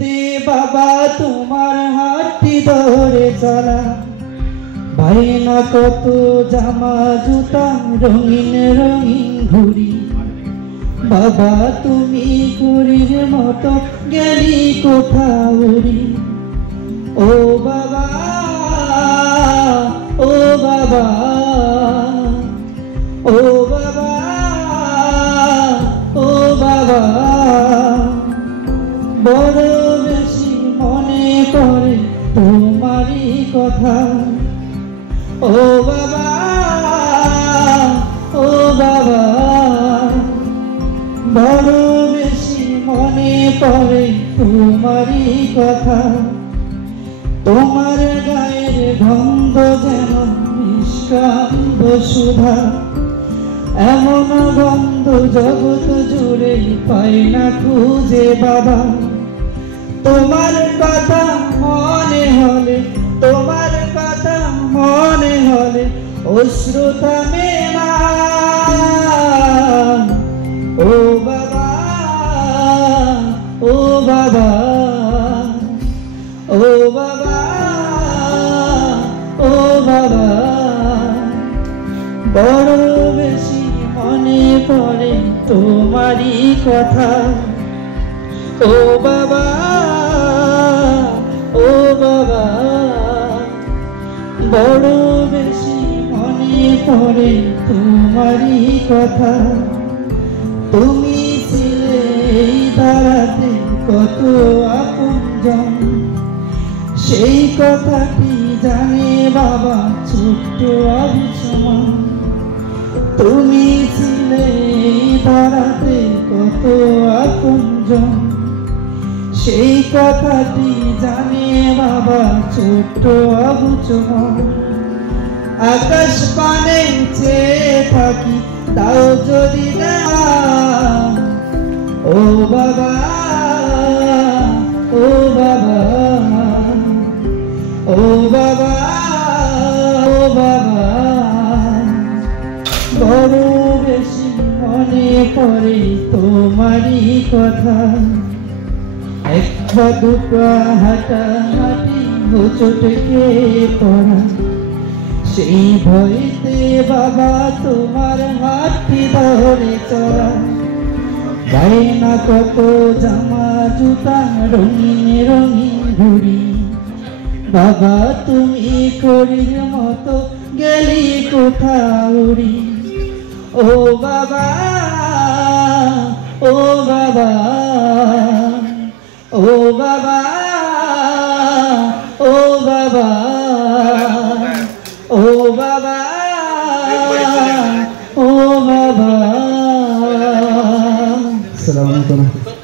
ভইতে বাবা তোমার হাতটি ধরে চলা ভাইনা কত জামা জুতা রঙিন রঙিন ঘুড়ি বাবা তুমি ঘুড়ির মতো গেলি কোথাও উড়ি ও বাবা ও বাবা ও বাবা ও বাবা বড় বেশি মনে পড়ে তোমারই কথা ও বাবা ও বাবা বড় বেশি মনে পড়ে তোমারই কথা তোমার গায়ের গন্ধ যেন নিষ্কান্ত সুধা এমন গন্ধ জগৎ জুড়ে পাই না খুঁজে বাবা তোমার কথা মনে হলে তোমার কথা মনে হলে অশ্রু থামে না ও বাবা ও বাবা ও বাবা ও বাবা বড় বেশি মনে পড়ে তোমারই কথা ও বাবা ও বাবা বড় বেশি মনে পড়ে তোমারই কথা তুমি ছিলে এই দাঁড়াতে কত আপনজন সেই কথাটি জানে বাবা ছোট্ট আবিষ্মান তুমি ছিলে এই দাঁড়াতে কত আপনজন সেই কথাটি জানে বাবা ছোট্ট আবুচমন আকাশ পানে চেয়ে থাকি তাও যদি না ও বাবা ও বাবা ও বাবা ও বাবা বড় বেশি মনে পড়ে তোমারই কথা একবার দুটো হাঁটা হাঁটি হোঁচটকে পড়া সেই ভয়তে বাবা তোমার হাতটি ধরে চলা গায়ে না কত জামা জুতা রঙিন রঙিন ঘুড়ি বাবা তুমি ঘড়ির মতো গেলি কোথাও উড়ি ও বাবা ও বাবা ও বাবা ও বাবা ও বাবা ও বাবা আসসালামু আলাইকুম।